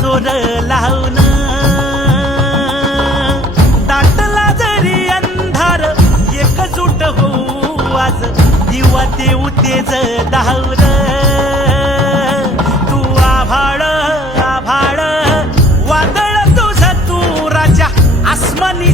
जोर लावून. दाटला जरी अंधार एकजूट होऊ आज दिवा ते उतेज धावर तू आभाळ आभाळ. वादळ तुझ तू राजा. आसमानी